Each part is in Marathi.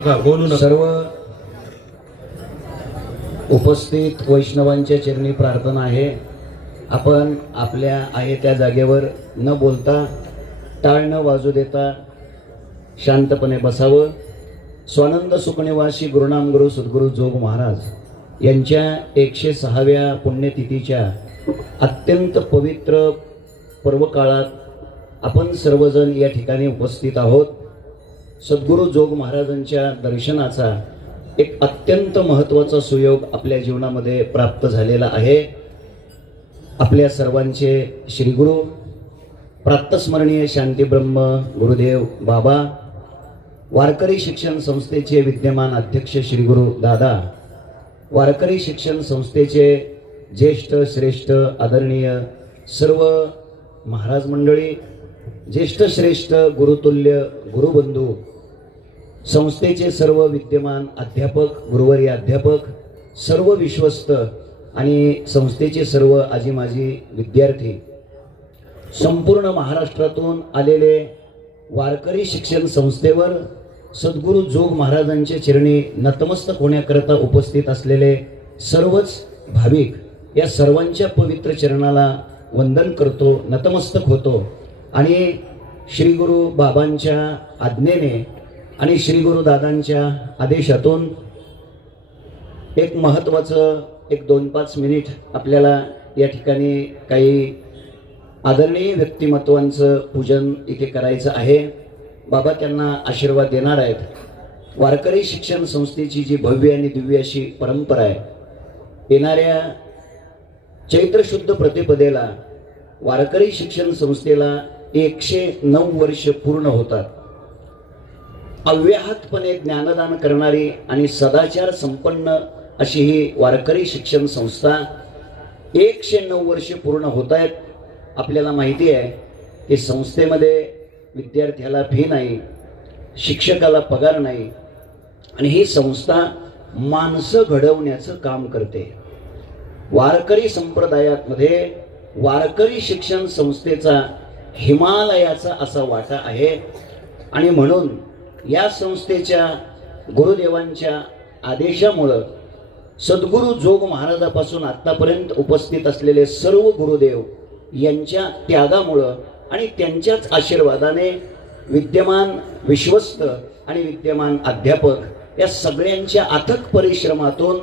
सर्व उपस्थित वैष्णवांच्या चरणी प्रार्थना आहे, आपण आपल्या आहे त्या जागेवर न बोलता टाळ न वाजू देता शांतपणे बसावं. स्वानंद सुखनिवासी गुरुनाम गुरु सद्गुरु जोग महाराज यांच्या 106व्या पुण्यतिथीच्या अत्यंत पवित्र पर्वकाळात आपण सर्वजण या ठिकाणी उपस्थित आहोत. सद्गुरु जोग महाराजांच्या दर्शनाचा एक अत्यंत महत्त्वाचा सुयोग आपल्या जीवनामध्ये प्राप्त झालेला आहे. आपल्या सर्वांचे श्रीगुरु प्रातस्मरणीय शांतीब्रह्म गुरुदेव बाबा, वारकरी शिक्षण संस्थेचे विद्यमान अध्यक्ष श्रीगुरु दादा, वारकरी शिक्षण संस्थेचे ज्येष्ठ श्रेष्ठ आदरणीय सर्व महाराज मंडळी, ज्येष्ठ श्रेष्ठ गुरुतुल्य गुरुबंधू, संस्थेचे सर्व विद्यमान अध्यापक, गुरुवर्य अध्यापक, सर्व विश्वस्त आणि संस्थेचे सर्व आजी माजी विद्यार्थी, संपूर्ण महाराष्ट्रातून आलेले वारकरी शिक्षण संस्थेवर सद्गुरु जोग महाराजांच्या चरणी नतमस्तक होण्याकरता उपस्थित असलेले सर्वच भाविक, या सर्वांच्या पवित्र चरणाला वंदन करतो, नतमस्तक होतो आणि श्री गुरु बाबांच्या आज्ञेने आणि श्री गुरु दादांच्या आदेशातून एक महत्त्वाचं 2-5 मिनिट आपल्याला या ठिकाणी काही आदरणीय व्यक्तिमत्वांचं पूजन इथे करायचं आहे. बाबा त्यांना आशीर्वाद देणार आहेत. वारकरी शिक्षण संस्थेची जी भव्य आणि दिव्य अशी परंपरा आहे, येणाऱ्या चैत्र शुद्ध प्रतिपदेला वारकरी शिक्षण संस्थेला 109 वर्ष पूर्ण होतात. अव्याहतपणे ज्ञानदान करणारी आणि सदाचार संपन्न अशी ही वारकरी शिक्षण संस्था 109 वर्ष पूर्ण होत आहेत. आपल्याला माहिती आहे की संस्थेमध्ये विद्यार्थ्याला फी नाही, शिक्षकाला पगार नाही आणि ही संस्था माणसं घडवण्याचं काम करते. वारकरी संप्रदायामध्ये वारकरी शिक्षण संस्थेचा हिमालयाचा असा वाटा आहे आणि म्हणून या संस्थेच्या गुरुदेवांच्या आदेशामुळं सद्गुरु जोग महाराजापासून आत्तापर्यंत उपस्थित असलेले सर्व गुरुदेव यांच्या त्यागामुळं आणि त्यांच्याच आशीर्वादाने विद्यमान विश्वस्त आणि विद्यमान अध्यापक या सगळ्यांच्या अथक परिश्रमातून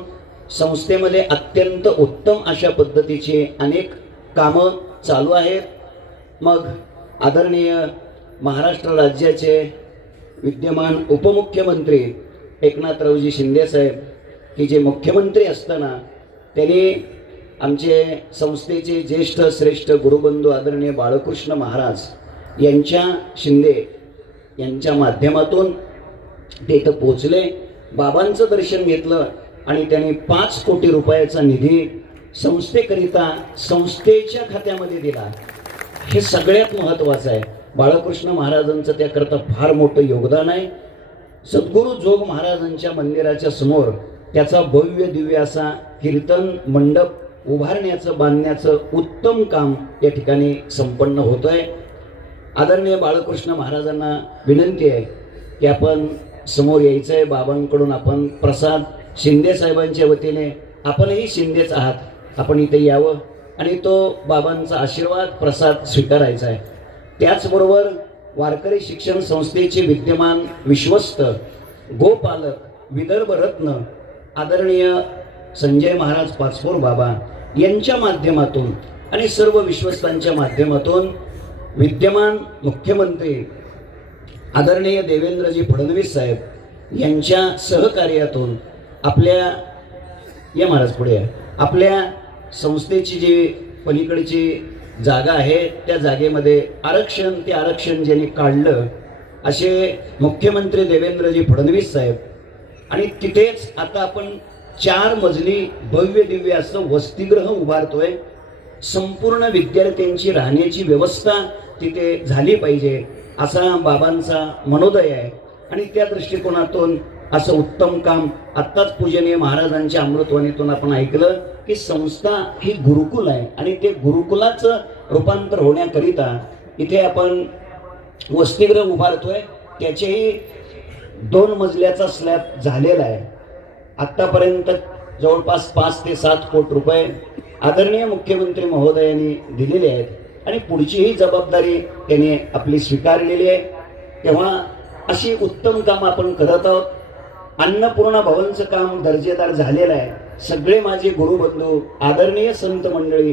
संस्थेमध्ये अत्यंत उत्तम अशा पद्धतीचे अनेक कामं चालू आहेत. मग आदरणीय महाराष्ट्र राज्याचे विद्यमान उपमुख्यमंत्री एकनाथरावजी शिंदे साहेब, की जे मुख्यमंत्री असताना त्यांनी आमचे संस्थेचे ज्येष्ठ श्रेष्ठ गुरुबंधू आदरणीय बाळकृष्ण महाराज यांच्या शिंदे यांच्या माध्यमातून ते इथं पोचले, बाबांचं दर्शन घेतलं आणि त्यांनी 5 कोटी रुपयाचा निधी संस्थेकरिता संस्थेच्या खात्यामध्ये दिला. हे सगळ्यात महत्त्वाचं आहे. बाळकृष्ण महाराजांचं त्याकरता फार मोठं योगदान आहे. सद्गुरु जोग महाराजांच्या मंदिराच्या समोर त्याचा भव्य दिव्य असा कीर्तन मंडप उभारण्याचं बांधण्याचं उत्तम काम या ठिकाणी संपन्न होत आहे. आदरणीय बाळकृष्ण महाराजांना विनंती आहे की आपण समोर यायचं आहे. बाबांकडून आपण प्रसाद शिंदे साहेबांच्या वतीने, आपणही शिंदेच आहात, आपण इथे यावं आणि तो बाबांचा आशीर्वाद प्रसाद स्वीकारायचा आहे. त्याचबरोबर वारकरी शिक्षण संस्थेचे विद्यमान विश्वस्त गोपालक विदर्भ रत्न आदरणीय संजय महाराज पाचपोर बाबा यांच्या माध्यमातून आणि सर्व विश्वस्तांच्या माध्यमातून विद्यमान मुख्यमंत्री आदरणीय देवेंद्रजी फडणवीस साहेब यांच्या सहकार्यातून आपल्या या महाराज पुढे आपल्या संस्थेची जी पलीकडची जागा आहे त्या जागेमध्ये ते आरक्षण ज्यांनी काढलं असे मुख्यमंत्री देवेंद्रजी फडणवीस साहेब, आणि तिथेच आता आपण 4 मजली भव्य दिव्य असं वसतिगृह उभारतोय. संपूर्ण विद्यार्थ्यांची राहण्याची व्यवस्था तिथे झाली पाहिजे असा बाबांचा मनोदय आहे आणि त्या दृष्टिकोनातून असं उत्तम काम आत्ताच पूजनीय महाराजांच्या अमृतवाणीतून आपण ऐकलं की संस्था ही गुरुकुल आहे आणि ते गुरुकुलाचं रूपांतर होण्याकरिता इथे आपण वसतिगृह उभारतोय. त्याचेही 2 मजल्याचा स्लॅब झालेला आहे. आतापर्यंत जवळपास 5 ते 7 कोटी रुपये आदरणीय मुख्यमंत्री महोदयांनी दिलेले आहेत आणि पुढचीही जबाबदारी त्यांनी आपली स्वीकारलेली आहे. तेव्हा अशी उत्तम काम आपण करत आहोत. अन्नपूर्णा भवनचं काम दर्जेदार झालेलं आहे. सगळे माझे गुरुबंधू आदरणीय संत मंडळी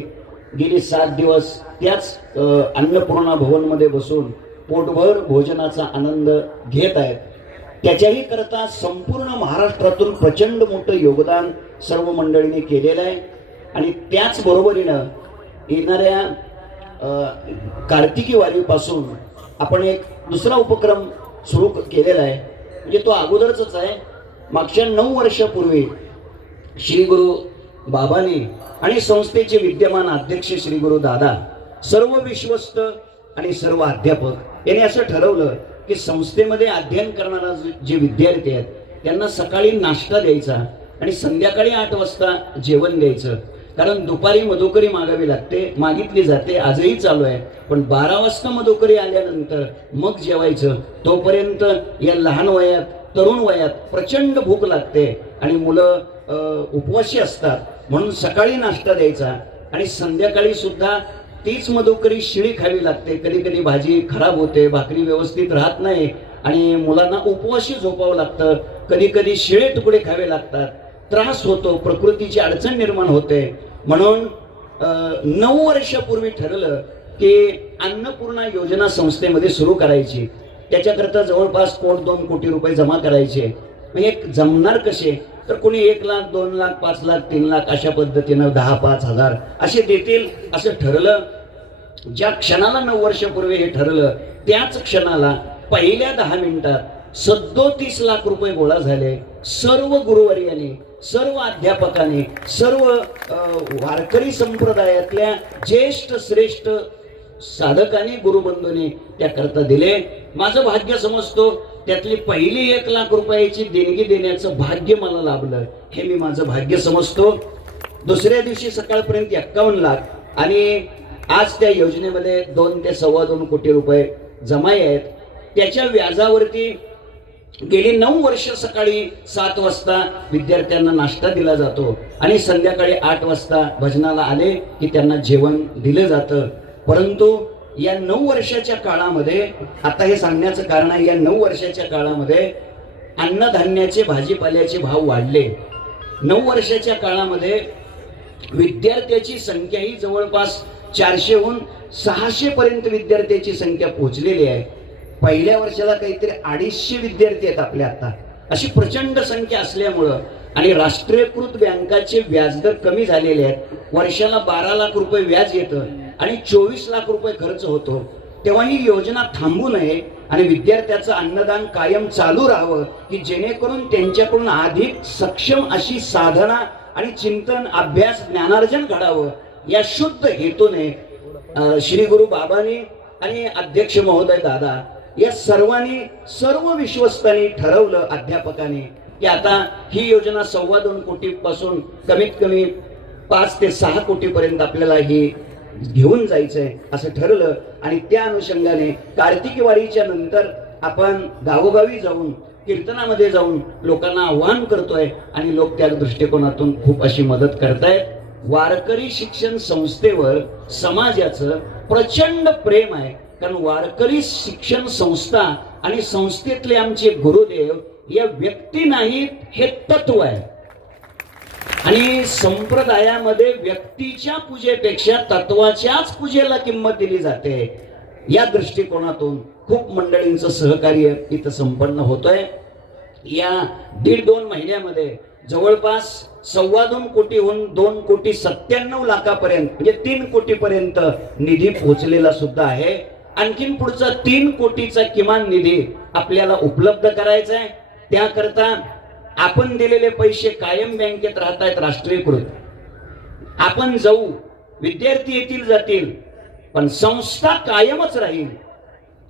गेली 7 दिवस त्याच अन्नपूर्णा भवनमध्ये बसून पोटभर भोजनाचा आनंद घेत आहेत. त्याच्याही करता संपूर्ण महाराष्ट्रातून प्रचंड मोठं योगदान सर्व मंडळींनी केलेलं आहे. आणि त्याच बरोबरीनं येणाऱ्या कार्तिकी वारीपासून आपण एक दुसरा उपक्रम सुरू केलेला आहे. म्हणजे तो अगोदरच आहे. मागच्या 9 वर्षापूर्वी श्री गुरु बाबांनी आणि संस्थेचे विद्यमान अध्यक्ष श्री गुरु दादा, सर्व विश्वस्त आणि सर्व अध्यापक यांनी असं ठरवलं की संस्थेमध्ये अध्ययन करणारा जे विद्यार्थी आहेत त्यांना सकाळी नाश्ता द्यायचा आणि संध्याकाळी 8 वाजता जेवण द्यायचं. कारण दुपारी मधुकरी मागावी लागते, मागितली जाते, आजही चालू आहे. पण 12 वाजता मधुकरी आल्यानंतर मग जेवायचं. तोपर्यंत या लहान वयात, तरुण वयात प्रचंड भूक लागते आणि मुलं उपवासी असतात. म्हणून सकाळी नाश्ता द्यायचा आणि संध्याकाळी सुद्धा तीच मधुकरी शिळी खावी लागते. कधी कधी भाजी खराब होते, भाकरी व्यवस्थित राहत नाही आणि मुलांना उपवासी झोपावं लागतं. कधी कधी शिळे तुकडे खावे लागतात, त्रास होतो, प्रकृतीची अडचण निर्माण होते. म्हणून 9 वर्षापूर्वी ठरलं की अन्नपूर्णा योजना संस्थेमध्ये सुरू करायची. त्याच्याकरता जवळपास 1.2 कोटी रुपये जमा करायचे. हे जमणार कसे? तर कोणी 1 लाख, 2 लाख, 5 लाख, 3 लाख अशा पद्धतीनं 10-5 हजार असे देतील असं ठरलं. ज्या क्षणाला 9 वर्षापूर्वी हे ठरलं त्याच क्षणाला पहिल्या 10 मिनिटात 37 लाख रुपये गोळा झाले. सर्व गुरुवर्यांनी, सर्व अध्यापकांनी, सर्व वारकरी संप्रदायातल्या ज्येष्ठ श्रेष्ठ साधकांनी, गुरुबंधूंनी त्याकरता दिले. माझं भाग्य समजतो त्यातली पहिली 1 लाख रुपयाची देणगी देण्याचं भाग्य मला लाभलं, हे मी माझं भाग्य समजतो. दुसऱ्या दिवशी सकाळपर्यंत 51 लाख आणि आज त्या योजनेमध्ये 2 ते 2.25 कोटी रुपये जमा आहेत. त्याच्या व्याजावरती गेली 9 वर्ष सकाळी 7 वाजता विद्यार्थ्यांना नाश्ता दिला जातो आणि संध्याकाळी 8 वाजता भजनाला आले की त्यांना जेवण दिलं जातं. परंतु या 9 वर्षाच्या काळामध्ये, आता हे सांगण्याचं कारण आहे, या 9 वर्षाच्या काळामध्ये अन्नधान्याचे, भाजीपाल्याचे भाव वाढले. 9 वर्षाच्या काळामध्ये विद्यार्थ्याची संख्या ही जवळपास 400हून 600 पर्यंत विद्यार्थ्याची संख्या पोहोचलेली आहे. पहिल्या वर्षाला काहीतरी 250 विद्यार्थी आहेत आपल्या आता. अशी प्रचंड संख्या असल्यामुळं आणि राष्ट्रीयकृत बँकाचे व्याजदर कमी झालेले आहेत. वर्षाला 12 लाख रुपये व्याज येतं आणि 24 लाख रुपये खर्च होतो. तेव्हा ही योजना थांबू नये आणि विद्यार्थ्याचं अन्नदान कायम चालू राहावं की जेणेकरून त्यांच्याकडून अधिक सक्षम अशी साधना आणि चिंतन, अभ्यास, ज्ञानार्जन घडावं. या शुद्ध हेतूने श्री गुरु बाबांनी आणि अध्यक्ष महोदय दादा या सर्वांनी, सर्व विश्वस्तांनी ठरवलं, अध्यापकांनी, की आता ही योजना 2.25 कोटी पासून कमीत कमी 5 ते 6 कोटी पर्यंत आपल्याला ही घेऊन जायचंय असं ठरलं. आणि त्या अनुषंगाने कार्तिकी वारीच्या नंतर आपण गावोगावी जाऊन, कीर्तनामध्ये जाऊन लोकांना आव्हान करतोय आणि लोक त्या दृष्टिकोनातून खूप अशी मदत करतायत. वारकरी शिक्षण संस्थेवर समाजाचं प्रचंड प्रेम आहे. कारण वारकरी शिक्षण संस्था आणि संस्थेतले आमचे गुरुदेव या व्यक्ती नाहीत, हे तत्व आहे. आणि संप्रदायामध्ये व्यक्तीच्या पूजेपेक्षा तत्वाच्याच पूजेला किंमत दिली जाते. या दृष्टिकोनातून खूप मंडळींचं सहकार्य इथं संपन्न होतंय. या 1.5-2 महिन्यामध्ये जवळपास 2.25 कोटीहून 2,97 लाखापर्यंत म्हणजे 3 कोटीपर्यंत निधी पोहोचलेला सुद्धा आहे. आणखीन पुढचा 3 कोटीचा किमान निधी आपल्याला उपलब्ध करायचा आहे. त्याकरता आपण दिलेले पैसे कायम बँकेत राहत आहेत राष्ट्रीयकृत. आपण जाऊ, विद्यार्थी येतील जातील, पण संस्था कायमच राहील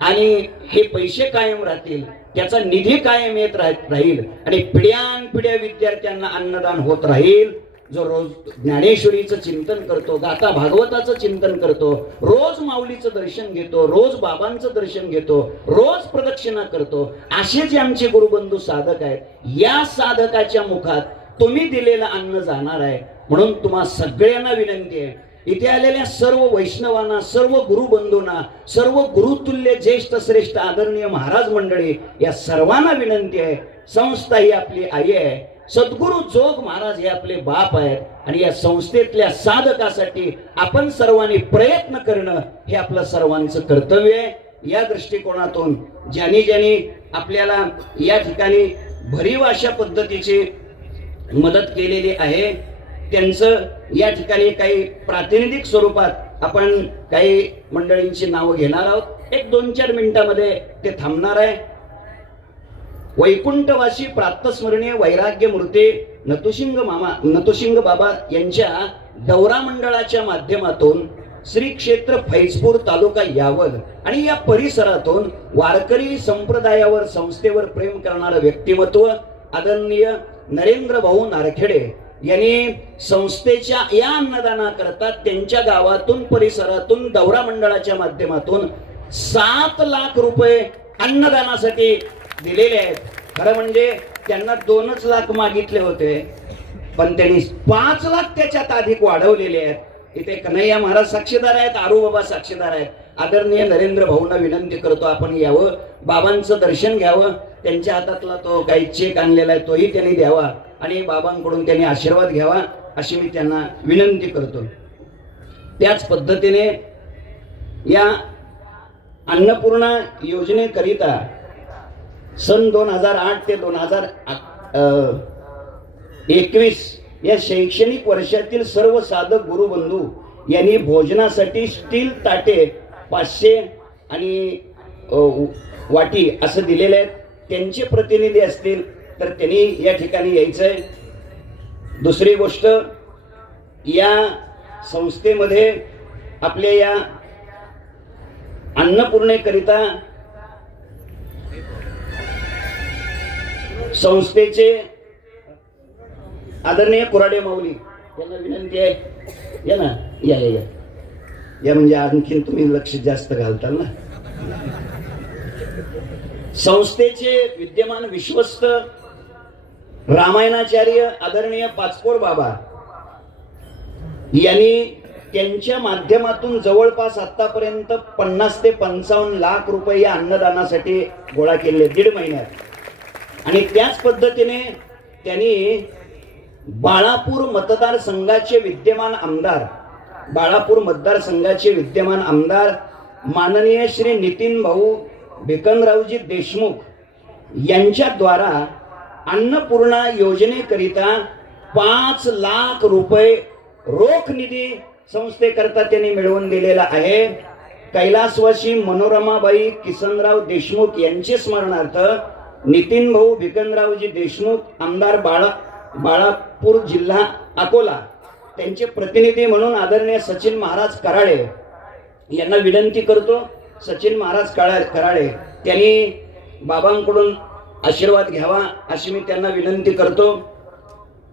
आणि हे पैसे कायम राहतील, त्याचा निधी कायम येत राहील आणि पिढ्यानपिढ्या विद्यार्थ्यांना अन्नदान होत राहील. जो रोज ज्ञानेश्वरीचं चिंतन करतो, गाथा भागवताचं चिंतन करतो, रोज माऊलीचं दर्शन घेतो, रोज बाबांचं दर्शन घेतो, रोज प्रदक्षिणा करतो, असे जे आमचे गुरुबंधू साधक आहेत, या साधकाच्या मुखात तुम्ही दिलेलं अन्न जाणार आहे. म्हणून तुम्हा सगळ्यांना विनंती आहे, इथे आलेल्या सर्व वैष्णवांना, सर्व गुरुबंधूंना, सर्व गुरुतुल्य ज्येष्ठ श्रेष्ठ आदरणीय महाराज मंडळी, या सर्वांना विनंती आहे, संस्था ही आपली आई आहे, सद्गुरु जोग महाराज हे आपले बाप आहेत, आणि या संस्थेतल्या साधकासाठी आपण सर्वांनी प्रयत्न करणं हे आपलं सर्वांचं कर्तव्य आहे. या दृष्टिकोनातून ज्यांनी ज्यांनी आपल्याला या ठिकाणी भरीव अशा पद्धतीची मदत केलेली आहे, त्यांचं या ठिकाणी काही प्रातिनिधिक स्वरूपात आपण काही मंडळींची नावं घेणार आहोत. एक 2-4 मिनिटांमध्ये ते थांबणार आहे. वैकुंठवासी प्रातस्मरणीय वैराग्य मूर्ती नतुशिंग बाबा यांच्या दौरा मंडळाच्या माध्यमातून श्री क्षेत्र फैजपूर तालुका यावल आणि या परिसरातून वारकरी संप्रदायावर, संस्थेवर प्रेम करणारं व्यक्तिमत्व आदरणीय नरेंद्र भाऊ नारखेडे यांनी संस्थेच्या या अन्नदानाकरता त्यांच्या गावातून, परिसरातून, दौरा मंडळाच्या माध्यमातून 7 लाख रुपये अन्नदानासाठी दिलेले आहेत. खरं म्हणजे त्यांना 2 लाख मागितले होते, पण त्यांनी 5 लाख त्याच्यात अधिक वाढवलेले आहेत. इथे कन्हैया महाराज साक्षीदार आहेत, आरूबाबा साक्षीदार आहेत. आदरणीय नरेंद्र भाऊंना विनंती करतो, आपण यावं, बाबांचं दर्शन घ्यावं, त्यांच्या हातातला तो काही चेक आणलेला आहे तोही त्यांनी द्यावा आणि बाबांकडून त्यांनी आशीर्वाद घ्यावा अशी मी त्यांना विनंती करतो. त्याच पद्धतीने या अन्नपूर्णा योजनेकरिता सन 2008 ते 2021 या शैक्षणिक वर्षातील सर्व साधक गुरुबंधू यांनी भोजनासाठी स्टील ताटे 500 आणि वाटी असं दिलेले आहेत. त्यांचे प्रतिनिधी असतील तर त्यांनी या ठिकाणी यायचंय. दुसरी गोष्ट, या संस्थेमध्ये आपल्या या अन्नपूर्णेकरिता संस्थेचे आदरणीय कुराडे माऊली यांना विनंती आहे, या ना, या या या म्हणजे आणखीन तुम्ही लक्ष जास्त घालताल ना. संस्थेचे विद्यमान विश्वस्त रामायणाचार्य आदरणीय पाचपोर बाबा यांनी त्यांच्या माध्यमातून जवळपास आतापर्यंत 50 ते 55 लाख रुपये या अन्नदानासाठी गोळा केले 1.5 महिन्यात. आणि त्याच पद्धतीने त्यांनी बाळापूर मतदारसंघाचे विद्यमान आमदार माननीय श्री नितीन भाऊ भिकनरावजी देशमुख यांच्या द्वारा अन्नपूर्णा योजनेकरिता 5 लाख रुपये रोख निधी संस्थेकरता त्यांनी मिळवून दिलेला आहे. कैलासवासी मनोरमाबाई किसनराव देशमुख यांचे स्मरणार्थ नितीन भाऊ भिकनरावजी देशमुख, आमदार बाळापूर जिल्हा अकोला, त्यांचे प्रतिनिधी म्हणून आदरणीय सचिन महाराज कराळे यांना विनंती करतो. सचिन महाराज कराळे त्यांनी बाबांकडून आशीर्वाद घ्यावा अशी मी त्यांना विनंती करतो.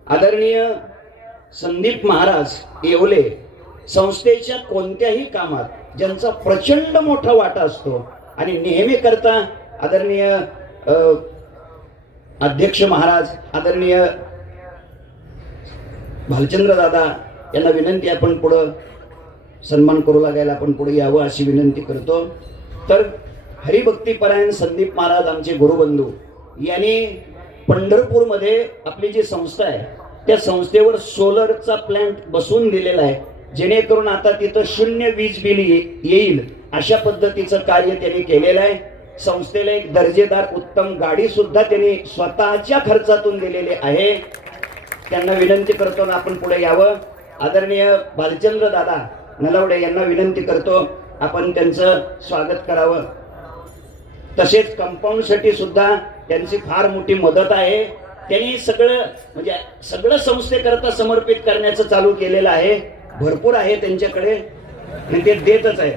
आदरणीय संदीप महाराज येवले संस्थेच्या कोणत्याही कामात ज्यांचा प्रचंड मोठा वाटा असतो आणि नेहमी करता आदरणीय अध्यक्ष महाराज आदरणीय भालचंद्र दादा यांना विनंती, आपण पुढं सन्मान करू लागायला आपण पुढे यावं अशी विनंती करतो. तर हरिभक्तीपरायण संदीप महाराज आमचे गुरुबंधू यांनी पंढरपूरमध्ये आपली जी संस्था आहे त्या संस्थेवर सोलरचा प्लांट बसवून दिलेला आहे, जेणेकरून आता तिथं 0 वीज बिल येईल अशा पद्धतीचं कार्य त्यांनी केलेलं आहे. संस्थेला एक दर्जेदार उत्तम गाडी सुद्धा त्यांनी स्वतःच्या खर्चातून दिलेली आहे. त्यांना विनंती करतो ना आपण पुढे यावं. आदरणीय भालचंद्र दादा नलवडे यांना विनंती करतो आपण त्यांचं स्वागत करावं. तसेच कंपाऊंड साठी सुद्धा त्यांची फार मोठी मदत आहे. त्यांनी सगळं संस्थेकरता समर्पित करण्याचं चालू केलेलं आहे. भरपूर आहे त्यांच्याकडे आणि ते देतच आहे.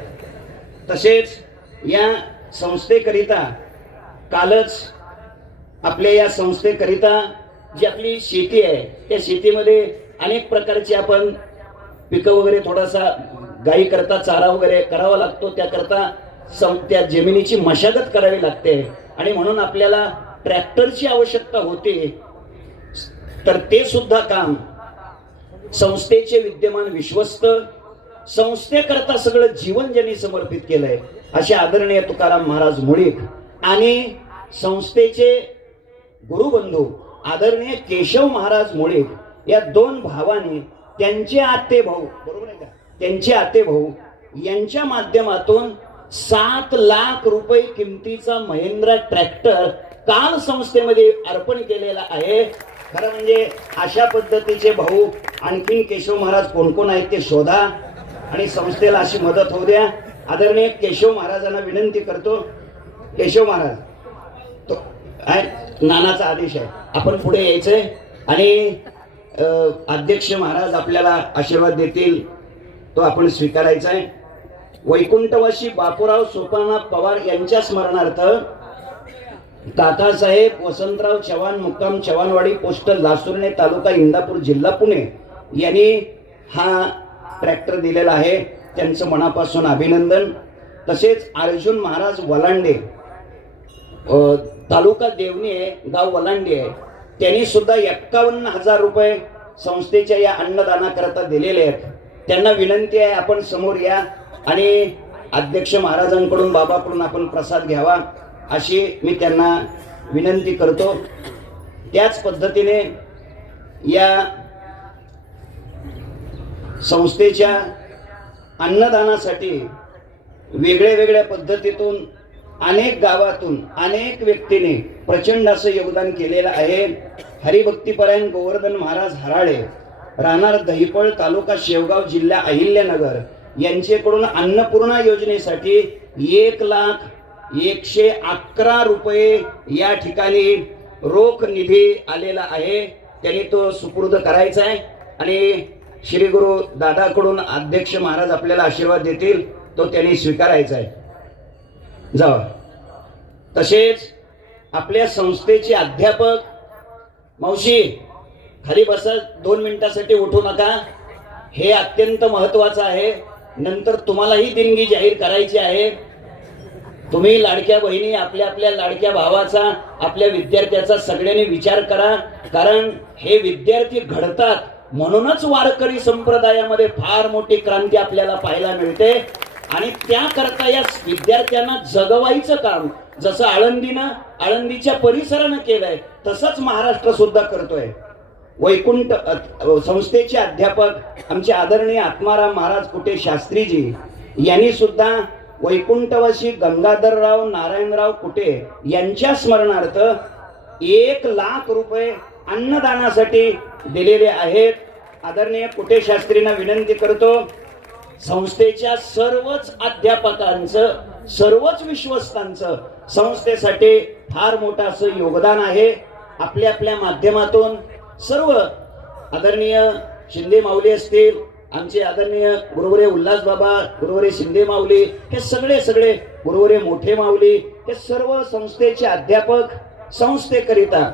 तसेच या संस्थेकरिता कालच आपल्या या संस्थेकरिता जी आपली शेती आहे त्या शेतीमध्ये अनेक प्रकारचे आपण पिकं वगैरे थोडासा गायी करता चारा वगैरे करावा लागतो, त्याकरता त्या जमिनीची मशागत करावी लागते आणि म्हणून आपल्याला ट्रॅक्टरची आवश्यकता होते. तर ते सुद्धा काम संस्थेचे विद्यमान विश्वस्त संस्थेकरता सगळं जीवन ज्यांनी समर्पित केलंय असे आदरणीय तुकाराम महाराज मुळीक आणि संस्थेचे गुरुबंधू आदरणीय केशव महाराज मुळीक या दोन भावांनी त्यांचे आते भाऊ, बरोबर आहे का, त्यांचे आते भाऊ यांच्या माध्यमातून 7 लाख रुपये किमतीचा महिंद्रा ट्रॅक्टर काल संस्थेमध्ये अर्पण केलेला आहे. खरं म्हणजे अशा पद्धतीचे भाऊ आणखीन केशव महाराज कोण कोण आहेत ते शोधा आणि संस्थेला अशी मदत होऊ द्या. आदरणीय केशव महाराजांना विनंती करतो, केशव महाराज तो नानाचा आदेश आहे, आपण पुढे यायचंय आणि अध्यक्ष महाराज आपल्याला आशीर्वाद देतील तो आपण स्वीकारायचा आहे. वैकुंठवासी बापूराव सोपानाथ पवार यांच्या स्मरणार्थ काकासाहेब वसंतराव चव्हाण मुक्काम चव्हाणवाडी पोस्ट लासुर्णे तालुका इंदापूर जिल्हा पुणे यांनी हा ट्रॅक्टर दिलेला आहे. त्यांचं मनापासून अभिनंदन. तसेच अर्जुन महाराज वलांडे तालुका देवणी गाव वलांडे आहे, त्यांनी सुद्धा 51,000 रुपये संस्थेच्या या अन्नदानाकरता दिलेले आहेत. त्यांना विनंती आहे आपण समोर या आणि अध्यक्ष महाराजांकडून बाबाकडून आपण प्रसाद घ्यावा अशी मी त्यांना विनंती करतो. त्याच पद्धतीने या संस्थेच्या अन्नदानासाठी वेगळ्या वेगळ्या पद्धतीतून अनेक गावातून अनेक व्यक्तीने प्रचंड असं योगदान केलेलं आहे. हरिभक्तीपरायण गोवर्धन महाराज हराळे राहणार दहिपळ तालुका शेवगाव जिल्हा अहिल्यानगर यांच्याकडून अन्नपूर्णा योजनेसाठी 1,01,11 रुपये या ठिकाणी रोख निधी आलेला आहे. त्यांनी तो सुपूर्द करायचा आहे आणि श्री गुरु दादाकडून अध्यक्ष महाराज आपल्याला आशीर्वाद देतील तो त्यांनी स्वीकारायचा आहे. जावा. तसेच आपल्या संस्थेचे अध्यापक मावशी खाली बसा, 2 मिनिटासाठी उठू नका, हे अत्यंत महत्वाचं आहे. नंतर तुम्हालाही देणगी जाहीर करायची आहे. तुम्ही लाडक्या बहिणी आपल्या आपल्या लाडक्या भावाचा आपल्या विद्यार्थ्याचा सगळ्यांनी विचार करा, कारण हे विद्यार्थी घडतात म्हणूनच वारकरी संप्रदायामध्ये फार मोठी क्रांती आपल्याला पाहायला मिळते आणि त्याकरता या विद्यार्थ्यांना जगवायचं काम जसं आळंदीच्या परिसरानं केलंय तसंच महाराष्ट्र सुद्धा करतोय. वैकुंठ संस्थेचे अध्यापक आमचे आदरणीय आत्माराम महाराज कुटे शास्त्रीजी यांनी सुद्धा वैकुंठवासी गंगाधरराव नारायणराव कुटे यांच्या स्मरणार्थ 1,00,000 रुपये अन्नदानासाठी दिलेले आहेत. आदरणीय कुटे शास्त्रींना विनंती करतो, संस्थेच्या सर्वच अध्यापकांचं सर्वच विश्वस्तांचं संस्थेसाठी फार मोठं असं योगदान आहे. आपल्या आपल्या माध्यमातून सर्व आदरणीय शिंदे माऊली असतील, आमचे आदरणीय गुरुवरे उल्हास बाबा, गुरुवरे शिंदे माऊली, हे सगळे गुरुवरे मोठे माऊली, हे सर्व संस्थेचे अध्यापक संस्थेकरिता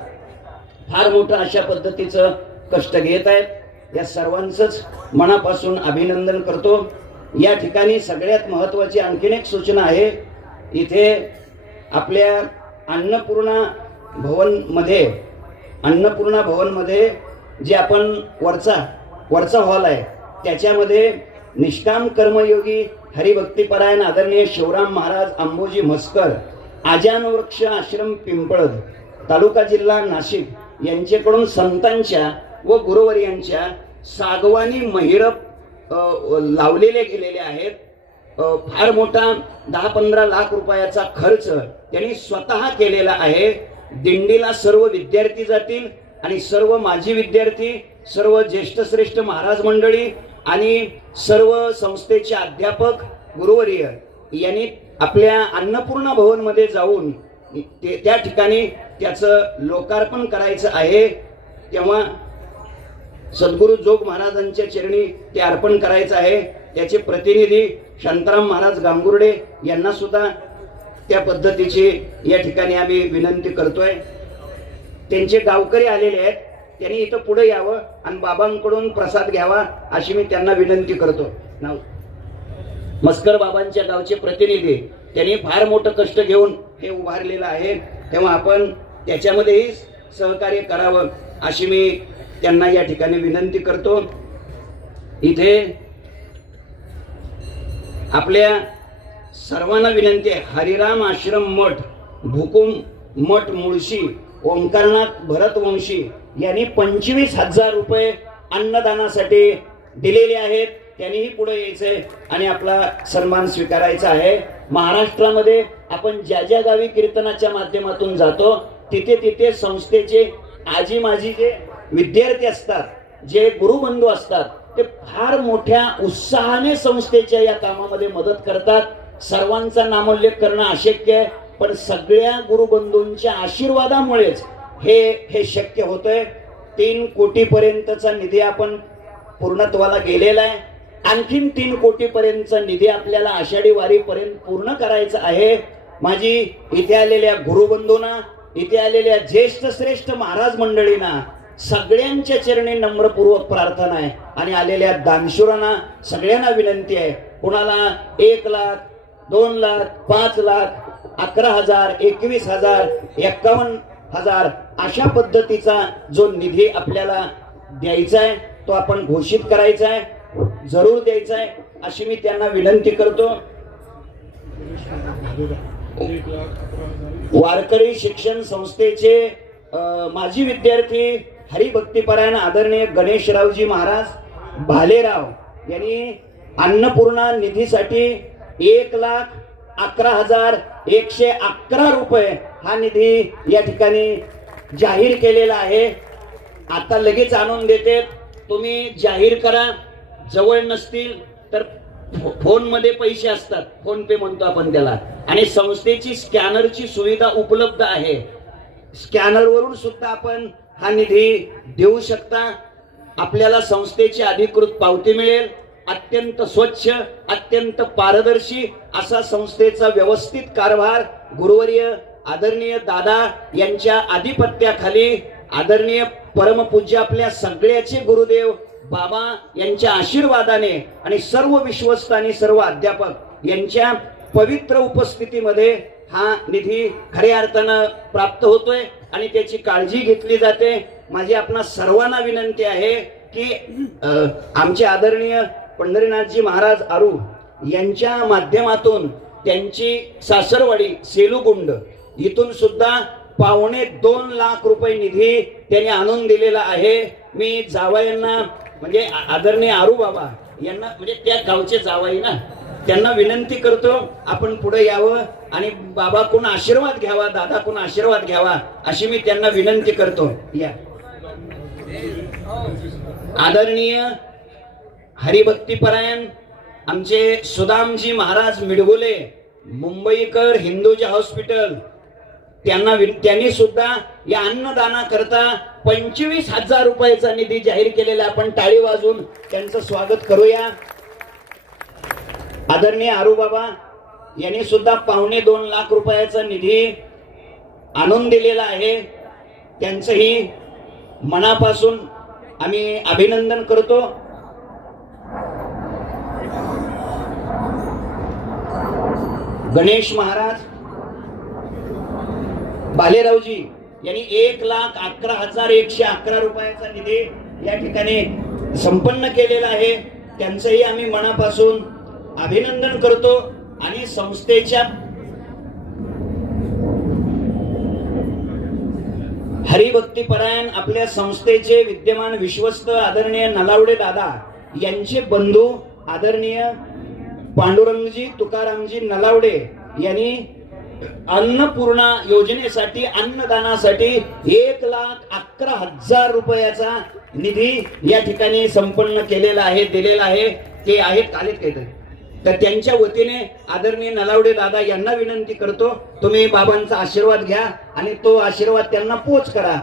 फार मोठं अशा पद्धतीचं कष्ट घेत आहेत. या सर्वांचंच मनापासून अभिनंदन करतो. या ठिकाणी सगळ्यात महत्वाची आणखीन एक सूचना आहे. इथे आपल्या अन्नपूर्णा भवनमध्ये जे आपण वरचा हॉल आहे त्याच्यामध्ये निष्काम कर्मयोगी हरिभक्तीपरायण आदरणीय शिवराम महाराज अंबोजी म्हस्कर आजान वृक्ष आश्रम पिंपळद तालुका जिल्हा नाशिक यांच्याकडून संतांच्या व गुरुवर्यांच्या सागवानी महिरप लावलेले गेलेले आहेत. फार मोठा 10-15 लाख रुपयाचा खर्च त्यांनी स्वतः केलेला आहे. दिंडीला सर्व विद्यार्थी जातील आणि सर्व माजी विद्यार्थी, सर्व ज्येष्ठ श्रेष्ठ महाराज मंडळी आणि सर्व संस्थेचे अध्यापक गुरुवर्य यांनी आपल्या अन्नपूर्णा भवन मध्ये जाऊन त्या ठिकाणी त्याचं लोकार्पण करायचं आहे. तेव्हा सद्गुरु जोग महाराजांच्या चरणी ते अर्पण करायचं आहे. त्याचे प्रतिनिधी शांताराम महाराज गांगुर्डे यांना सुद्धा त्या पद्धतीची या ठिकाणी आम्ही विनंती करतोय. त्यांचे गावकरी आलेले आहेत. त्यांनी इथं पुढे यावं आणि बाबांकडून प्रसाद घ्यावा अशी मी त्यांना विनंती करतो. नाव मस्कर बाबांच्या गावचे प्रतिनिधी, त्यांनी फार मोठं कष्ट घेऊन हे उभारलेलं आहे, तेव्हा आपण त्याच्यामध्येही सहकार्य करावं अशी मी त्यांना या ठिकाणी विनंती करतो. इथे आपल्या सर्वांना विनंती आहे, हरिराम आश्रम मठ, भुकुम मठ मुळशी, ओंकारनाथ भरतवंशी यांनी 25,000 रुपये अन्नदानासाठी दिलेले आहेत. त्यांनीही पुढे यायचंय आणि आपला सन्मान स्वीकारायचा आहे. महाराष्ट्रामध्ये आपण ज्या ज्या गावी कीर्तनाच्या माध्यमातून जातो तिथे तिथे संस्थेचे आजी माजी जे विद्यार्थी असतात, जे गुरुबंधू असतात, ते फार मोठ्या उत्साहाने संस्थेच्या या कामामध्ये मदत करतात. सर्वांचा नामोल्लेख करणं अशक्य आहे, पण सगळ्या गुरुबंधूंच्या आशीर्वादामुळेच हे शक्य होतंय. 3 कोटीपर्यंतचा निधी आपण पूर्णत्वाला गेलेला आहे. आणखीन 3 कोटीपर्यंतचा निधी आपल्याला आषाढी वारीपर्यंत पूर्ण करायचा आहे. माझी इथे आलेल्या गुरुबंधूंना, इथे आलेल्या ज्येष्ठ श्रेष्ठ महाराज मंडळींना सगळ्यांच्या चरणी नम्रपूर्वक प्रार्थना आहे आणि आलेल्या दानशूरांना सगळ्यांना विनंती आहे. कुणाला 1 लाख, 2 लाख, 5 लाख, 11,000, 21,000, 51,000 अशा पद्धतीचा जो निधी आपल्याला द्यायचा आहे तो आपण घोषित करायचा आहे, जरूर द्यायचा आहे अशी मी त्यांना विनंती करतो. वारकरी शिक्षण संस्थेचे माजी विद्यार्थी हरिभक्तीपरायण आदरणीय गणेशरावजी महाराज भालेराव यांनी अन्नपूर्णा निधीसाठी 1,11,111 रुपये हा निधी या ठिकाणी जाहीर केलेला आहे. आता लगेच आणून देते, तुम्ही जाहीर करा. जवळ नसतील तर फोन मध्ये पैसे असतात, फोन पे म्हणतो आपण त्याला, आणि संस्थेची स्कॅनरची सुविधा उपलब्ध आहे. स्कॅनरवरून सुद्धा आपण हा निधी देऊ शकता. आपल्याला संस्थेची अधिकृत पावती मिळेल. अत्यंत स्वच्छ, अत्यंत पारदर्शी असा संस्थेचा व्यवस्थित कारभार गुरुवर्य आदरणीय दादा यांच्या आधिपत्याखाली आदरणीय परमपूज्य आपल्या सगळ्याचे गुरुदेव बाबा यांच्या आशीर्वादाने आणि सर्व विश्वस्त आणि सर्व अध्यापक यांच्या पवित्र उपस्थितीमध्ये हा निधी खऱ्या अर्थानं प्राप्त होतोय आणि त्याची काळजी घेतली जाते. माझी आपणा सर्वांना विनंती आहे की आमचे आदरणीय पंढरीनाथजी महाराज आरू यांच्या माध्यमातून त्यांची सासरवाडी सेलुगुंड इथून सुद्धा 2.25 लाख रुपये निधी त्यांनी आणून दिलेला आहे. मी जावयांना म्हणजे आदरणीय आरू बाबा यांना, म्हणजे त्या गावचे जावई ना, त्यांना विनंती करतो आपण पुढे यावं आणि बाबाकडून आशीर्वाद घ्यावा, दादाकडून आशीर्वाद घ्यावा अशी मी त्यांना विनंती करतो. या आदरणीय हरिभक्तीपरायण आमचे सुदामजी महाराज मिडगुले, मुंबईकर हिंदूजा हॉस्पिटल, त्यांनी सुद्धा या अन्नदाना करता 25,000 रुपयाचा निधी जाहीर केलेला. आपण टाळी वाजवून त्यांचं स्वागत करूया. आदरणीय आरू बाबा यांनी सुद्धा 2.25 लाख रुपयाचा निधी आणून दिलेला आहे. त्यांचंही मनापासून आम्ही अभिनंदन करतो. गणेश महाराज भालेरावजी यांनी 1,11,111 रुपयाचा निधी या ठिकाणी संपन्न केलेला आहे. त्यांचंही आम्ही मनापासून अभिनंदन करतो आणि संस्थेच्या हरिभक्तीपरायण आपल्या संस्थेचे विद्यमान विश्वस्त आदरणीय नलावडे दादा यांचे बंधू आदरणीय पांडुरंगजी तुकारामजी नलावडे यांनी अन्नपूर्णा योजनेसाठी अन्नदानासाठी 1,11,000 रुपयाचा निधी या ठिकाणी संपन्न केलेला आहे, दिलेला आहे. ते आहेत आलेत काहीतरी, तर त्यांच्या वतीने आदरणीय नलावडे दादा यांना विनंती करतो, तुम्ही बाबांचा आशीर्वाद घ्या आणि तो आशीर्वाद त्यांना पोच करा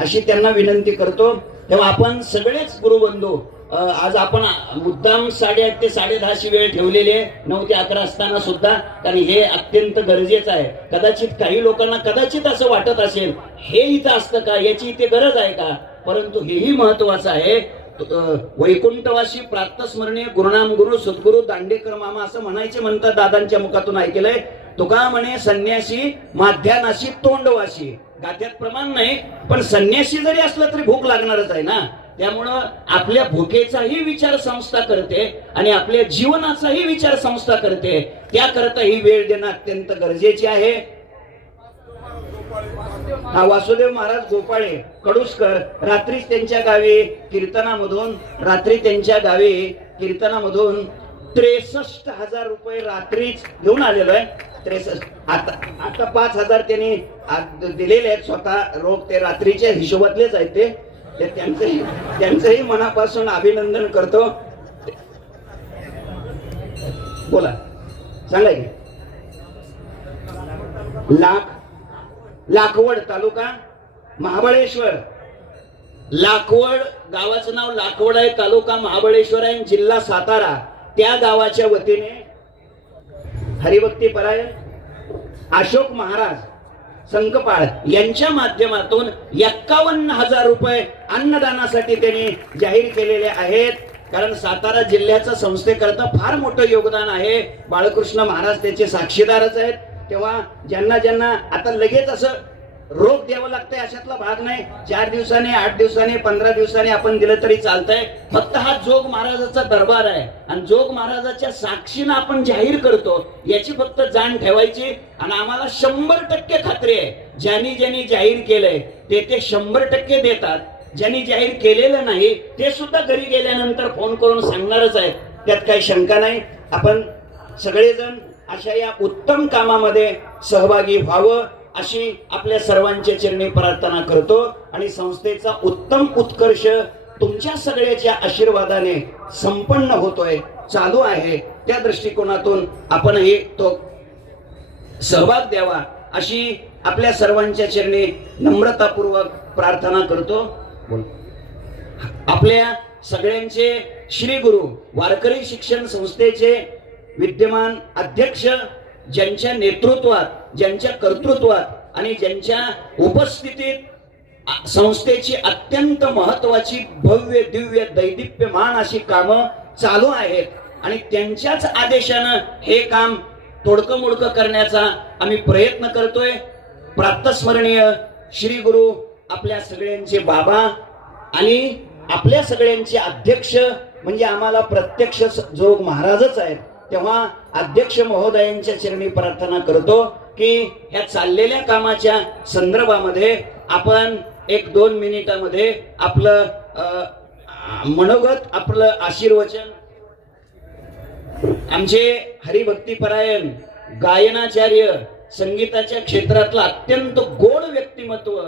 अशी त्यांना विनंती करतो. तेव्हा आपण सगळेच गुरुबंधू आज आपण मुद्दाम 8:30 ते 10:30 वेळ ठेवलेली आहे, 9 ते 11 असताना सुद्धा, कारण हे अत्यंत गरजेचं आहे. कदाचित काही लोकांना कदाचित असं वाटत असेल हे इथं असतं का, याची इथे गरज आहे का, परंतु हेही महत्वाचं आहे. वैकुंठवासी प्रातस्मरणीय गुरुनाम गुरु सद्गुरु दांडेकर मामा असं म्हणायचे, म्हणतात दादांच्या मुखातून ऐकलंय. तुका म्हणे संन्यासी माध्यानाशी तोंडवाशी. गात्यात प्रमाण नाही, पण संन्यासी जरी असलं तरी भूक लागणारच आहे ना. त्यामुळं आपल्या भूकेचाही विचार संस्था करते आणि आपल्या जीवनाचाही विचार संस्था करते. त्याकरता ही वेळ देणं अत्यंत गरजेची आहे. हा वासुदेव महाराज गोपाळे कडुसकर रात्रीच त्यांच्या गावी कीर्तनामधून 63,000 रुपये रात्रीच घेऊन आलेलो आहे. 63 आता 5,000 त्यांनी दिलेले आहेत स्वतः रोख, ते रात्रीच्या हिशोबातलेच आहेत ते. त्यांचंही मनापासून अभिनंदन करतो. बोला, सांगा की. लाखवड तालुका महाबळेश्वर. लाखवड गावाचं नाव लाखवड आहे, तालुका महाबळेश्वर आहे, जिल्हा सातारा. त्या गावाच्या वतीने हरिभक्ती परायण अशोक महाराज संकपाळ यांच्या माध्यमातून 51,000 रुपये अन्नदानासाठी त्यांनी जाहीर केलेले आहेत. कारण सातारा जिल्ह्याच्या संस्थेकरता फार मोठं योगदान आहे. बाळकृष्ण महाराज त्याचे साक्षीदारच आहेत. तेव्हा ज्यांना ज्यांना आता लगेच असं रोख द्यावं लागतंय अशातला भाग नाही. 4 दिवसांनी, 8 दिवसांनी, 15 दिवसांनी आपण दिलं तरी चालतंय. फक्त हा जोग महाराजाचा दरबार आहे आणि जोग महाराजाच्या साक्षीनं आपण जाहीर करतो याची फक्त जाण ठेवायची. आणि आम्हाला 100% खात्री आहे, ज्यांनी ज्यांनी जाहीर केलंय ते 100% देतात. ज्यांनी जाहीर केलेलं नाही ते सुद्धा घरी गेल्यानंतर फोन करून सांगणारच आहेत, त्यात काही शंका नाही. आपण सगळेजण अशा या उत्तम कामामध्ये सहभागी व्हावं अशी आपल्या सर्वांच्या चरणी प्रार्थना करतो. आणि संस्थेचा उत्तम उत्कर्ष तुमच्या सगळ्याच्या आशीर्वादाने संपन्न होतोय, चालू आहे. त्या दृष्टिकोनातून आपणही तो सहभाग द्यावा अशी आपल्या सर्वांच्या चरणी नम्रतापूर्वक प्रार्थना करतो. आपल्या सगळ्यांचे श्री गुरु वारकरी शिक्षण संस्थेचे विद्यमान अध्यक्ष, ज्यांच्या नेतृत्वात, ज्यांच्या कर्तृत्वात आणि ज्यांच्या उपस्थितीत संस्थेची अत्यंत महत्वाची भव्य दिव्य दैदिप्यमान अशी कामं चालू आहेत आणि त्यांच्याच आदेशानं हे काम तोडकं मोडकं करण्याचा आम्ही प्रयत्न करतोय. प्रातस्मरणीय श्री गुरु आपल्या सगळ्यांचे बाबा आणि आपल्या सगळ्यांचे अध्यक्ष म्हणजे आम्हाला प्रत्यक्ष जोग महाराजच आहेत. तेव्हा अध्यक्ष महोदयांच्या चरणी प्रार्थना करतो की ह्या चाललेल्या कामाच्या संदर्भामध्ये आपण 1-2 मिनिटामध्ये आपलं मनोगत, आपलं आशीर्वचन. आमचे हरिभक्तीपरायण गायनाचार्य, संगीताच्या क्षेत्रातलं अत्यंत गोड व्यक्तिमत्व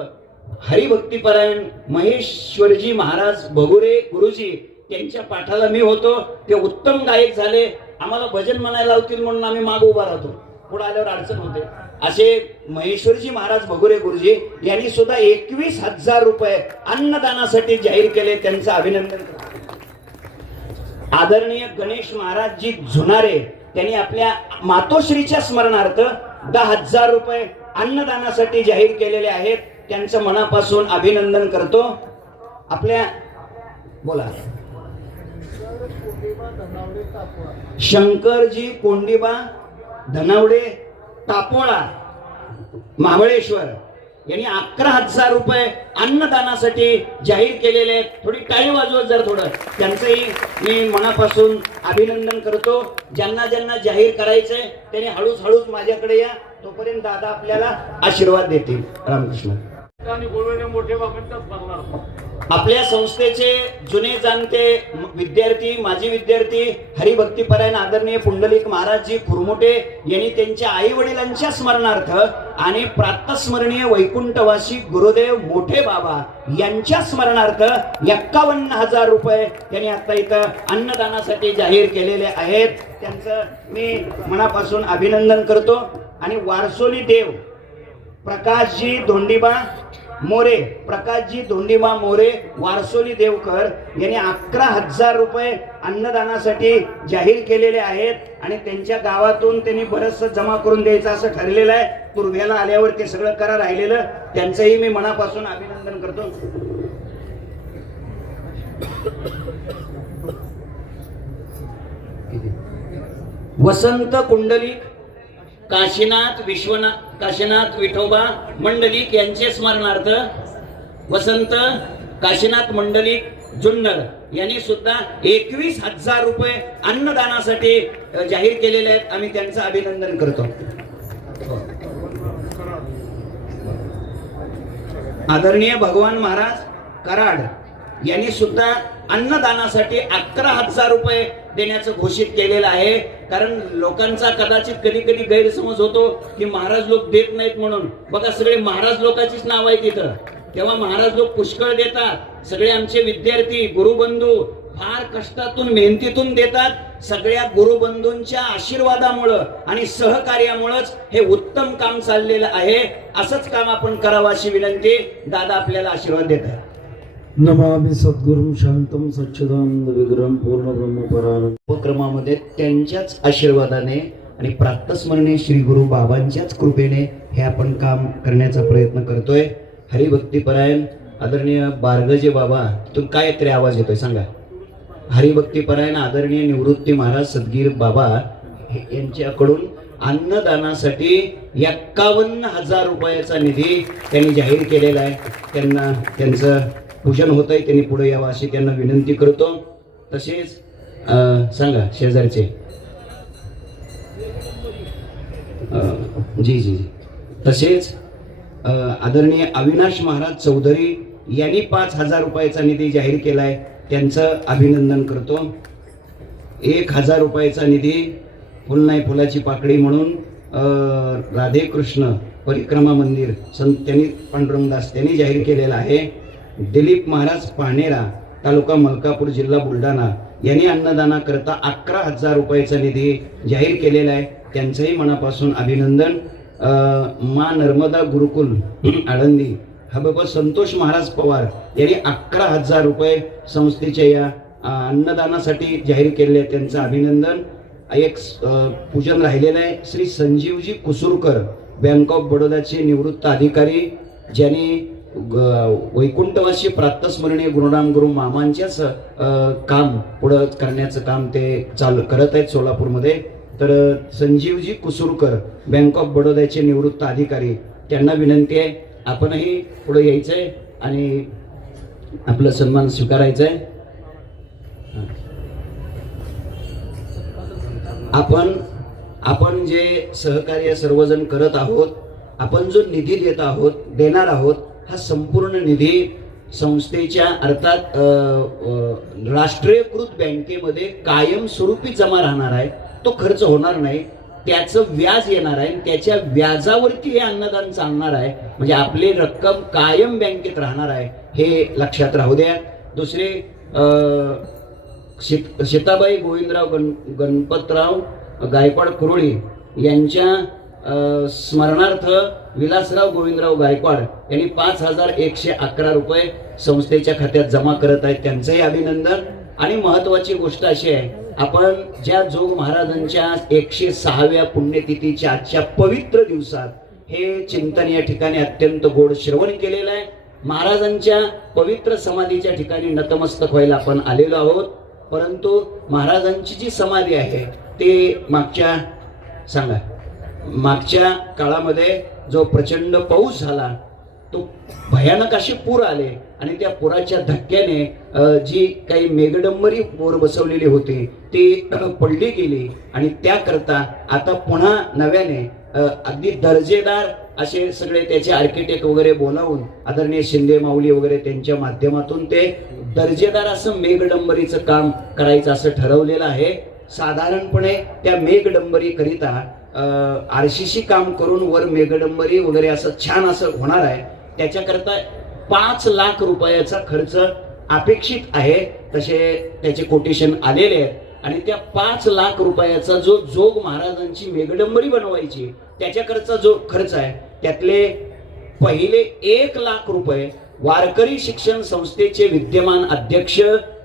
हरिभक्तीपरायण महेश्वरजी महाराज भगुरे गुरुजी, त्यांच्या पाठाला मी होतो. ते उत्तम गायक झाले. आम्हाला भजन म्हणायला लावतील म्हणून आम्ही माग उभा राहतो, पुढे आल्यावर अडचण होते. असे महेश्वरजी महाराज भगुरे गुरुजी यांनी सुद्धा 21,000 रुपये अन्नदानासाठी जाहीर केले. त्यांचं अभिनंदन करतो. आदरणीय गणेश महाराजजी झुनारे त्यांनी आपल्या मातोश्रीच्या स्मरणार्थ 10,000 रुपये अन्नदानासाठी जाहीर केलेले आहेत. त्यांचं मनापासून अभिनंदन करतो. आपल्या बोला शंकरजी कोंडीबा धनावडे टापोळा महाबळेश्वर यांनी 11,000 रुपये अन्नदानासाठी जाहीर केलेले आहेत. थोडी टाळी वाजवत जर थोडं, त्यांचंही मी मनापासून अभिनंदन करतो. ज्यांना ज्यांना जाहीर करायचंय त्यांनी हळूच हळूच माझ्याकडे या, तोपर्यंत दादा आपल्याला आशीर्वाद देतील. रामकृष्ण. आपल्या संस्थेचे जुने जाणते विद्यार्थी, माजी विद्यार्थी हरिभक्तीपरायण आदरणीय पुंडलिक महाराजजी फुरमुटे यांनी त्यांच्या आई वडिलांच्या स्मरणार्थ आणि प्रातस्मरणीय वैकुंठवासी गुरुदेव मोठे बाबा यांच्या स्मरणार्थ 51,000 रुपये त्यांनी आता इथं अन्नदानासाठी जाहीर केलेले आहेत. त्यांचं मी मनापासून अभिनंदन करतो. आणि वारसोली देव प्रकाशजी धोंडीबा मोरे, प्रकाशजी धोंडीबा मोरे वारसोली देवकर यांनी 11,000 रुपये अन्नदानासाठी जाहीर केलेले आहेत आणि त्यांच्या गावातून त्यांनी बरंचसं जमा करून द्यायचं असं ठरलेलं आहे. तुर्भ्याला आल्यावर ते सगळं करा राहिलेलं, त्यांचंही मी मनापासून अभिनंदन करतो. वसंत कुंडलिक, काशीनाथ विठोबा मंडलिक यांचे स्मरणार्थ वसंत काशीनाथ मंडलिक जुन्नर यांनी सुद्धा 21,000 रुपये अन्नदानासाठी जाहीर केलेले आहेत. आम्ही त्यांचं अभिनंदन करतो. आदरणीय भगवान महाराज कराड यांनी सुद्धा अन्नदानासाठी 11,000 रुपये देण्याचं घोषित केलेलं आहे. कारण लोकांचा कदाचित कधी कधी गैरसमज होतो की महाराज लोक देत नाहीत म्हणून. बघा, सगळे महाराज लोकांचीच नाव आहे तिथं, तेव्हा महाराज लोक पुष्कळ देतात. सगळे आमचे विद्यार्थी गुरुबंधू फार कष्टातून मेहनतीतून देतात. सगळ्या गुरुबंधूंच्या आशीर्वादामुळं आणि सहकार्यामुळेच हे उत्तम काम चाललेलं आहे. असंच काम आपण करावं अशी विनंती दादा आपल्याला आशीर्वाद देत आहे. नमामि सद्गुरुं शांतं सच्चिदानंद विग्रहं पूर्ण ब्रह्मपरानं. उपक्रमामध्ये त्यांच्याच आशीर्वादाने आणि प्रातस्मरणे श्री गुरु बाबांच्याच कृपेने हे आपण काम करण्याचा प्रयत्न करतोय. हरिभक्तीपरायण आदरणीय बारगजे बाबा, तुम्ही काय तरी आवाज येतोय सांगा. हरिभक्तीपरायण आदरणीय निवृत्ती महाराज सदगीर बाबा यांच्याकडून अन्नदानासाठी 51,000 रुपयाचा निधी त्यांनी जाहीर केलेला आहे. त्यांना त्यांचं पूजन होत आहे, त्यांनी पुढे यावं अशी त्यांना विनंती करतो. तसेच सांगा शेजारचे जी जी तसेच आदरणीय अविनाश महाराज चौधरी यांनी 5,000 रुपयाचा निधी जाहीर केलाय, त्यांचं अभिनंदन करतो. 1,000 रुपयाचा निधी फुल नाही फुलाची पाकळी म्हणून राधेकृष्ण परिक्रमा मंदिर संत त्यांनी पांडुरंगदास त्यांनी जाहीर केलेला आहे. दिलीप महाराज पाहणेरा तालुका मलकापूर जिल्हा बुलढाणा यांनी अन्नदाना करता 11,000 रुपयाचा निधी जाहीर केलेला आहे, त्यांचंही मनापासून अभिनंदन. मा नर्मदा गुरुकुल आळंदी हबब संतोष महाराज पवार यांनी 11,000 रुपये संस्थेच्या या अन्नदानासाठी जाहीर केलेले, त्यांचं अभिनंदन. एक पूजन राहिलेलं आहे. श्री संजीवजी कुसूरकर बँक ऑफ बडोदाचे निवृत्त अधिकारी, ज्यांनी वैकुंठवासी प्रातस्मरणीय गुरुराम गुरु मामांच्याच काम पुढं करण्याचं काम ते चालू करत आहेत सोलापूरमध्ये. तर संजीवजी कुसूरकर बँक ऑफ बडोदाचे निवृत्त अधिकारी, त्यांना विनंती आहे आपणही पुढे यायचं आहे आणि आपला सन्मान स्वीकारायचा आहे. आपण जे सहकार्य सर्वजण करत आहोत, आपण जो निधी देणार आहोत, हा संपूर्ण निधी संस्थेच्या अर्थात राष्ट्रीयकृत बँकेमध्ये कायमस्वरूपी जमा राहणार आहे. तो खर्च होणार नाही, त्याचं व्याज येणार आहे, त्याच्या व्याजावरती हे अन्नदान चालणार आहे. म्हणजे आपली रक्कम कायम बँकेत राहणार आहे, हे लक्षात राहू द्या. दुसरे सीताबाई गोविंदराव गणपतराव गायकवाड कुरोळी यांच्या स्मरणार्थ विलासराव गोविंदराव गायकवाड यांनी 5,111 रुपये संस्थेच्या खात्यात जमा करत आहेत, त्यांचंही अभिनंदन. आणि महत्वाची गोष्ट अशी आहे, आपण ज्या जोग महाराजांच्या 106व्या पुण्यतिथीच्या आजच्या पवित्र दिवसात हे चिंतन या ठिकाणी अत्यंत गोड श्रवण केलेलं आहे. महाराजांच्या पवित्र समाधीच्या ठिकाणी नतमस्तक व्हायला आपण आलेलो आहोत. परंतु महाराजांची जी समाधी आहे ते मागच्या काळामध्ये जो प्रचंड पाऊस झाला, तो भयानक असे पूर आले आणि त्या पुराच्या धक्क्याने जी काही मेघडंबरी वर बसवलेली होती ती पडली गेली. आणि त्याकरता आता पुन्हा नव्याने अगदी दर्जेदार असे सगळे त्याचे आर्किटेक्ट वगैरे बोलावून आदरणीय शिंदे माऊली वगैरे त्यांच्या माध्यमातून ते दर्जेदार असं मेघडंबरीचं काम करायचं असं ठरवलेलं आहे. साधारणपणे त्या मेघडंबरी करिता आरसीसी काम करून वर मेघडंबरी वगैरे असं छान असं होणार आहे. त्याच्याकरता 5 लाख रुपयाचा खर्च अपेक्षित आहे. तसे त्याचे कोटेशन आलेले आहेत. आणि त्या 5 लाख रुपयाचा जो जोग महाराजांची मेघडंबरी बनवायची त्याच्याकरता जो खर्च आहे त्यातले पहिले 1,00,000 वारकरी शिक्षण संस्थेचे विद्यमान अध्यक्ष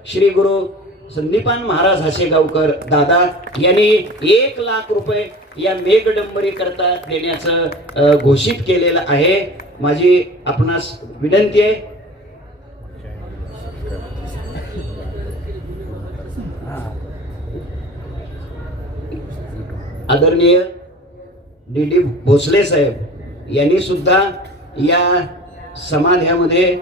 श्री गुरु संदीपान महाराज हासेगावकर दादा यांनी 1,00,000 या मेघडंबरी करता देण्याचं घोषित केलेलं आहे. माझी आपणास विनंती आहे, आदरणीय डी भोसले साहेब यांनी सुद्धा या समाध्यामध्ये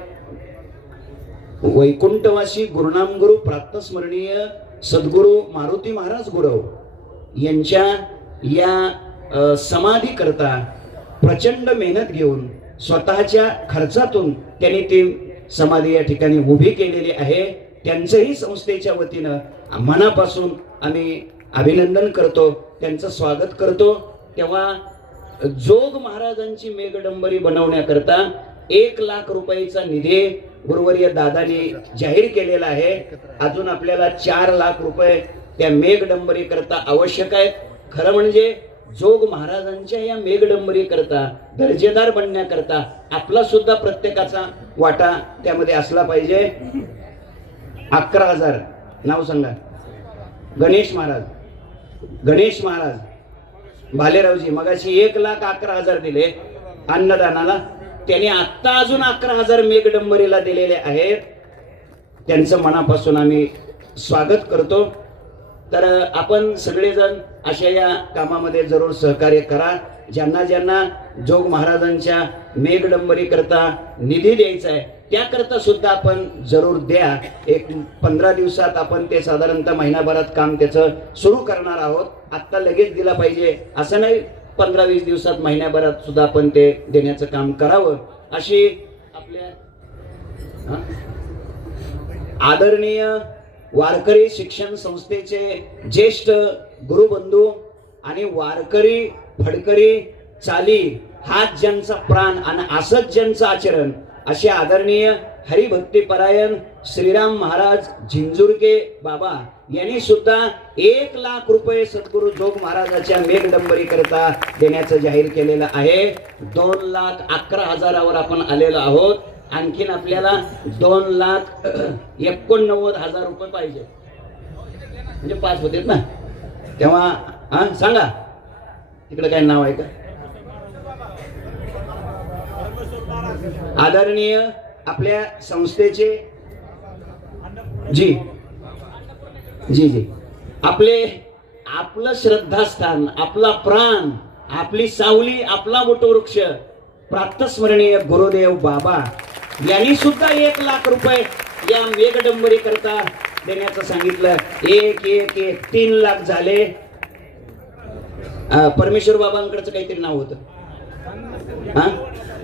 वैकुंठवासी गुरुनामगुरु प्रातस्मरणीय सद्गुरु मारुती महाराज गुरव यांच्या या समाधी करता प्रचंड मेहनत घेऊन स्वतःच्या खर्चातून त्यांनी ती समाधी या ठिकाणी उभी केलेली आहे. त्यांचंही संस्थेच्या वतीनं मनापासून आम्ही अभिनंदन करतो, त्यांचं स्वागत करतो. तेव्हा जोग महाराजांची मेघडंबरी बनवण्याकरता 1,00,000 रुपयाचा निधी गुरुवर्य दादानी जाहीर केलेला आहे. अजून आपल्याला 4,00,000 रुपये त्या मेघडंबरी करता आवश्यक आहेत. खरं म्हणजे जोग महाराजांच्या या मेघडंबरी करता दर्जेदार बनण्याकरता आपला सुद्धा प्रत्येकाचा वाटा त्यामध्ये असला पाहिजे. 11,000 नाव सांगा. गणेश महाराज भालेरावजी मगाशी 1,11,000 दिले अन्नदानाला. त्यांनी आत्ता अजून 11,000 मेघडंबरीला दिलेले आहेत. त्यांचं मनापासून आम्ही स्वागत करतो. तर आपण सगळेजण अशा या कामामध्ये जरूर सहकार्य करा. ज्यांना ज्यांना जोग महाराजांच्या मेघडंबरी करता निधी द्यायचा आहे त्याकरता सुद्धा आपण जरूर द्या. एक 15 दिवसात आपण ते साधारणतः महिनाभरात काम त्याचं सुरू करणार आहोत. आत्ता लगेच दिला पाहिजे असं नाही, 15-20 दिवसात महिन्याभरात सुद्धा आपण ते देण्याचं काम करावं अशी आपल्या आदरणीय वारकरी शिक्षण संस्थेचे ज्येष्ठ गुरुबंधू आणि वारकरी फडकरी चाली हाच ज्यांचा प्राण आणि असंच ज्यांचं आचरण असे आदरणीय हरिभक्तीपरायण श्रीराम महाराज झिंजुरके बाबा यांनी सुद्धा 1,00,000 रुपये सद्गुरु जोग महाराजाच्या मेघडंबरी करता देण्याचं जाहीर केलेलं आहे. 2,11,000 आपण आलेलो आहोत. आणखीन आपल्याला 2,89,000 रुपये पाहिजे, म्हणजे 5 होते ना. तेव्हा सांगा तिकडे काय नाव आहे का? आदरणीय आपल्या संस्थेचे जी आपलं श्रद्धास्थान, आपला प्राण, आपली सावली, आपला वटवृक्ष प्रातस्मरणीय गुरुदेव बाबा यांनी सुद्धा 1,00,000 रुपये या मेघडंबरी करता देण्याचं सांगितलं. 3,00,000 झाले. परमेश्वर बाबांकडचं काहीतरी नाव होतं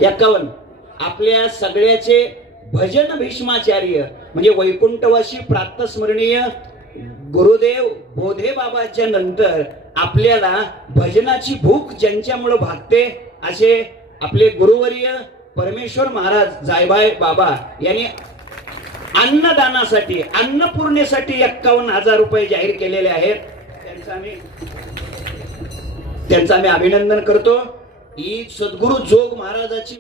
51. आपल्या सगळ्याचे भजन भीष्माचार्य म्हणजे वैकुंठवासी प्रातस्मरणीय गुरुदेव बोधे बाबाच्या नंतर आपल्याला भजनाची भूक ज्यांच्यामुळे भागते असे आपले गुरुवर्य परमेश्वर महाराज जायभाय बाबा यांनी अन्नदानासाठी अन्नपूर्णेसाठी 51,000 रुपये जाहीर केलेले आहेत. त्यांचं आम्ही अभिनंदन करतो. ही सद्गुरु जोग महाराजाची